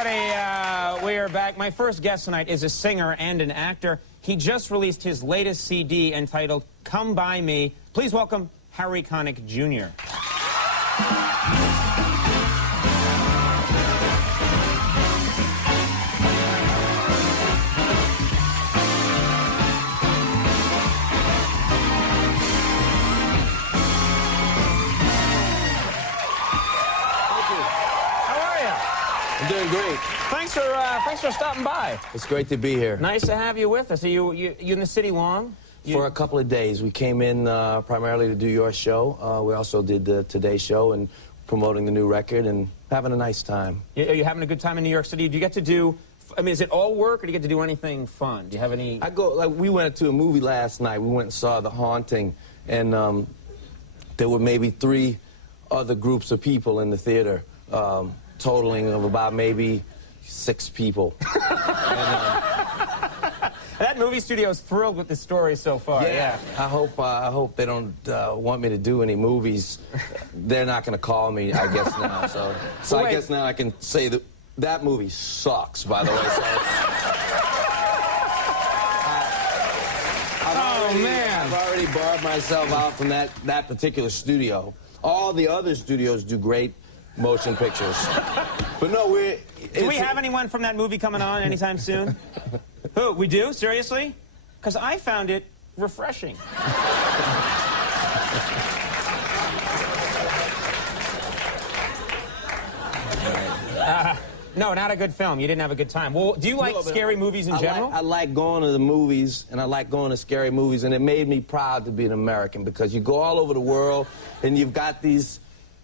everybody. We are back. My first guest tonight is a singer and an actor. He just released his latest CD entitled Come By Me. Please welcome Harry Connick Jr. I'm doing great. Thanks for stopping by. It's great to be here. Nice to have you with us. Are you in the city long? For a couple of days. We came in primarily to do your show. We also did the Today Show and promoting the new record and having a nice time. Are you having a good time in New York City? Do you get to do, I mean, is it all work or do you get to do anything fun? Do you have any... We went to a movie last night. We went and saw The Haunting, and there were maybe 3 other groups of people in the theater. Totaling of about maybe 6 people. That movie studio is thrilled with the story so far. Yeah. I hope they don't want me to do any movies. They're not going to call me, I guess now. So I guess now I can say that that movie sucks. By the way. So, I've already barred myself out from that particular studio. All the other studios do great motion pictures. But no, do we have anyone from that movie coming on anytime soon? Who? We do? Seriously? Because I found it refreshing. No, not a good film. You didn't have a good time. Well, do you like scary movies in general? I like going to the movies, and I like going to scary movies, and it made me proud to be an American, because you go all over the world, and you've got these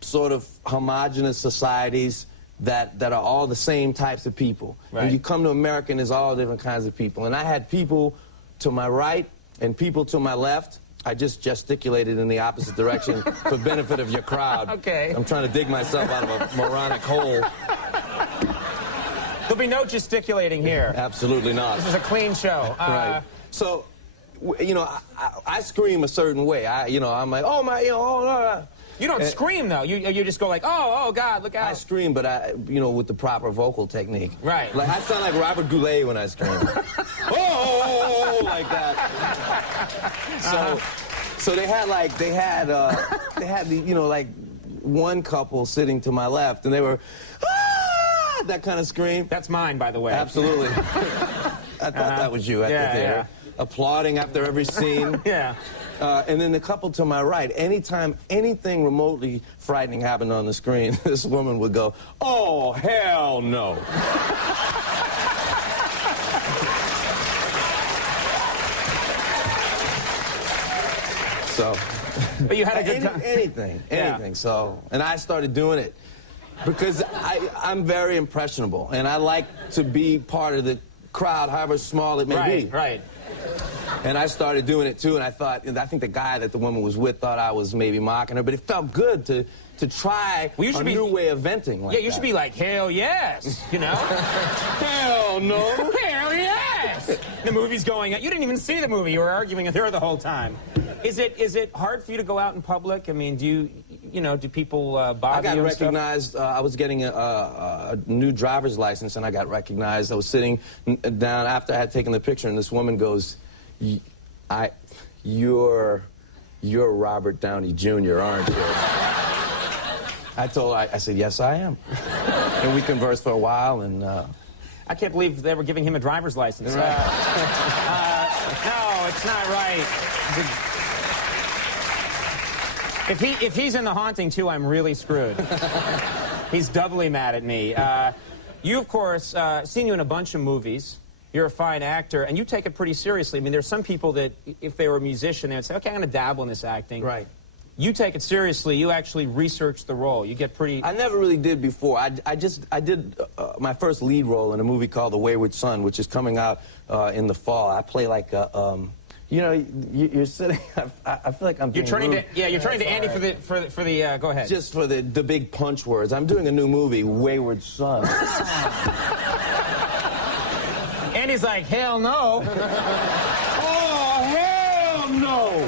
sort of homogenous societies that are all the same types of people. Right. And you come to America and there's all different kinds of people. And I had people to my right and people to my left. I just gesticulated in the opposite direction for benefit of your crowd. Okay. I'm trying to dig myself out of a moronic hole. There'll be no gesticulating here. Absolutely not. This is a clean show. Right. So, you know, I scream a certain way. I'm like, oh my, oh no. You don't scream, though. You just go like, oh, God, look out. I scream, but with the proper vocal technique. Right. Like, I sound like Robert Goulet when I scream. Oh, like that. So they had one couple sitting to my left, and they were, ah, that kind of scream. That's mine, by the way. Absolutely. I thought that was you at the theater. Yeah. Applauding after every scene. Yeah. And then the couple to my right, anytime anything remotely frightening happened on the screen, this woman would go, oh, hell no. So, but you had a good time. Anything. Yeah. So, and I started doing it because I'm very impressionable, and I like to be part of the crowd, however small it may be. Right. And I started doing it too, and I think the guy that the woman was with thought I was maybe mocking her, but it felt good to try a new way of venting like that. Yeah, you should be like, hell yes, you know? Hell no. Hell yes! The movie's going on. You didn't even see the movie. You were arguing with her the whole time. Is it hard for you to go out in public? I mean, do people bother you? I got recognized. I was getting a new driver's license, and I got recognized. I was sitting down after I had taken the picture, and this woman goes, you're Robert Downey Jr., aren't you? I told her, I said, yes, I am. And we conversed for a while, and... I can't believe they were giving him a driver's license. Right. No, it's not right. If he's in The Haunting, too, I'm really screwed. He's doubly mad at me. You, of course, seen you in a bunch of movies. You're a fine actor, and you take it pretty seriously. I mean, there's some people that, if they were a musician, they'd say, okay, I'm going to dabble in this acting. Right. You take it seriously. You actually research the role. You get pretty... I never really did before. I did my first lead role in a movie called The Wayward Son, which is coming out in the fall. I play like a... you're sitting... I feel like I'm being rude. You're turning to Andy for the go ahead. Just for the big punch words. I'm doing a new movie, Wayward Son. Andy's like, hell no. Oh, hell no.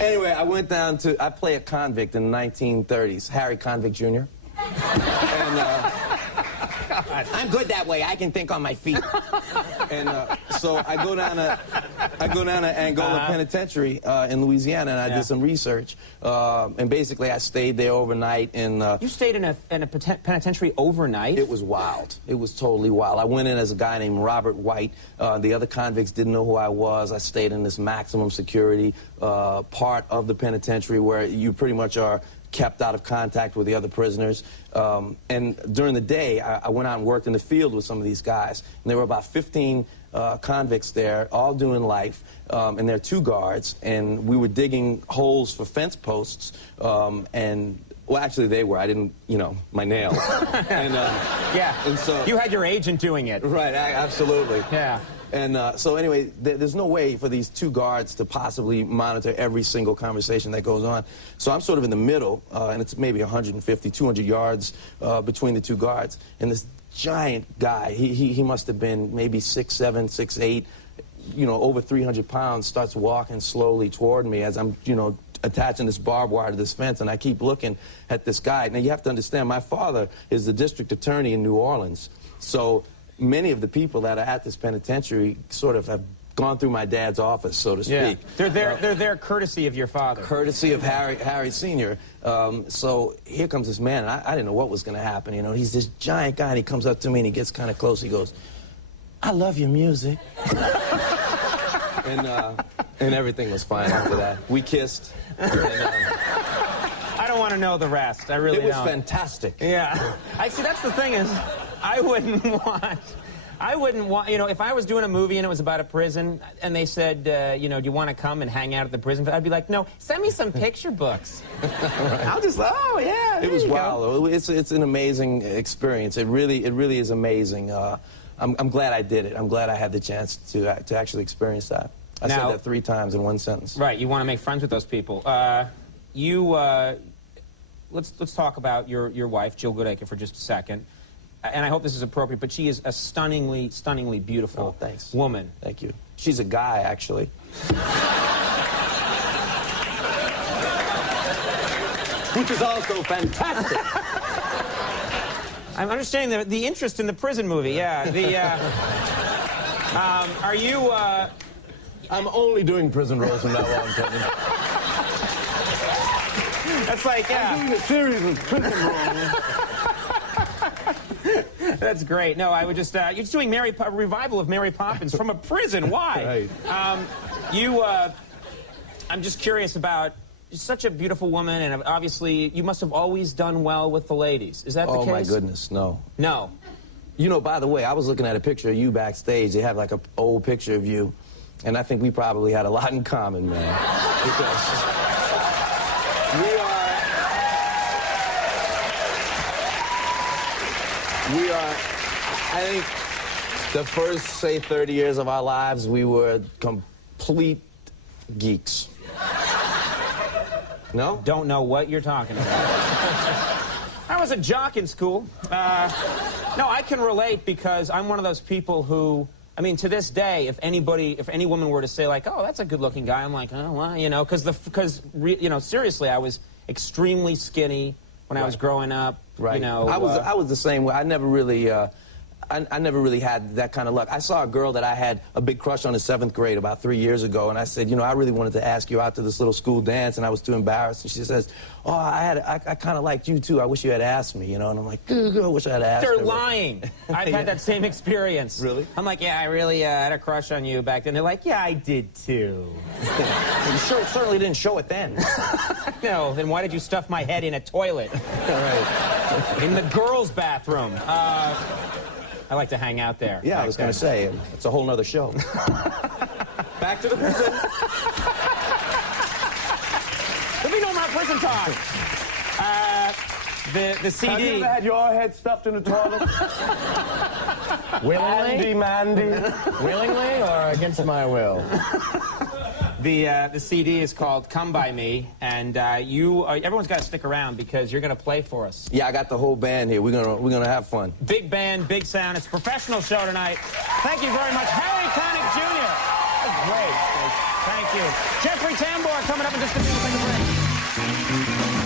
Anyway, I went down to, I play a convict in the 1930s, Harry Convict Jr. And I'm good that way. I can think on my feet. And so I go down to Angola Penitentiary in Louisiana, and I did some research. And basically, I stayed there overnight. And you stayed in a penitentiary overnight? It was wild. It was totally wild. I went in as a guy named Robert White. The other convicts didn't know who I was. I stayed in this maximum security part of the penitentiary where you pretty much are kept out of contact with the other prisoners. And during the day, I went out and worked in the field with some of these guys. And there were about 15 convicts there, all doing life. And there are 2 guards. And we were digging holes for fence posts. And, well, actually, they were. I didn't, you know, my nails. And, yeah. And so, you had your agent doing it. Right, absolutely. Yeah. And so anyway, there's no way for these 2 guards to possibly monitor every single conversation that goes on. So I'm sort of in the middle, and it's maybe 150, 200 yards between the 2 guards. And this giant guy, he must have been maybe 6'7", 6'8", you know, over 300 pounds, starts walking slowly toward me as I'm, you know, attaching this barbed wire to this fence, and I keep looking at this guy. Now, you have to understand, my father is the district attorney in New Orleans. So many of the people that are at this penitentiary sort of have gone through my dad's office, so to speak. Yeah. They're there courtesy of your father. Courtesy of Harry Sr. So here comes this man, and I didn't know what was going to happen. You know, he's this giant guy, and he comes up to me, and he gets kind of close. He goes, "I love your music." And everything was fine after that. We kissed. And, I don't want to know the rest. I really don't. It was fantastic. Yeah. I see, that's the thing is, I wouldn't want, you know, if I was doing a movie and it was about a prison and they said, you know, do you want to come and hang out at the prison? I'd be like, no, send me some picture books. Right. I'll just, oh, yeah. It was wild. It's an amazing experience. It really is amazing. I'm glad I did it. I'm glad I had the chance to actually experience that. I said that 3 times in one sentence. Right. You want to make friends with those people. Let's talk about your wife, Jill Goodacre, for just a second. And I hope this is appropriate, but she is a stunningly beautiful woman. Thank you. She's a guy, actually. Which is also fantastic. I'm understanding the interest in the prison movie. Yeah. Are you? I'm only doing prison roles from now on, Tony. That's like, yeah. I'm doing a series of prison roles. That's great. No, I would just, you're just doing a revival of Mary Poppins from a prison. Why? Right. I'm just curious about, you're such a beautiful woman, and obviously you must have always done well with the ladies. Is that the case? Oh, my goodness, no. No. You know, by the way, I was looking at a picture of you backstage. They had like an old picture of you, and I think we probably had a lot in common, man. Because we are, I think, the first, say, 30 years of our lives, we were complete geeks. No? Don't know what you're talking about. I was a jock in school. No, I can relate because I'm one of those people who, I mean, to this day, if any woman were to say, like, oh, that's a good-looking guy, I'm like, oh, well, you know, you know, seriously, I was extremely skinny when I was growing up. Right. You know, I was the same way. I never really had that kind of luck. I saw a girl that I had a big crush on in 7th grade about 3 years ago, and I said, you know, I really wanted to ask you out to this little school dance, and I was too embarrassed. And she says, oh, I kind of liked you too. I wish you had asked me, you know. And I'm like, I wish I had asked. They're lying. I've had that same experience. Really? I'm like, yeah, I really had a crush on you back then. They're like, yeah, I did too. You certainly didn't show it then. No, then why did you stuff my head in a toilet? Right. In the girls' bathroom. I like to hang out there. Yeah, I was going to say, it's a whole nother show. Back to the prison. There'll be no more prison talk. The CD... Have you ever had your head stuffed in a toilet? Willingly? Mandy. Willingly or against my will? The CD is called Come By Me, and everyone's got to stick around because you're going to play for us. Yeah, I got the whole band here. We're gonna have fun. Big band, big sound. It's a professional show tonight. Thank you very much, Harry Connick Jr. was great. Thank you. Jeffrey Tambor coming up in just a few. We'll take a break.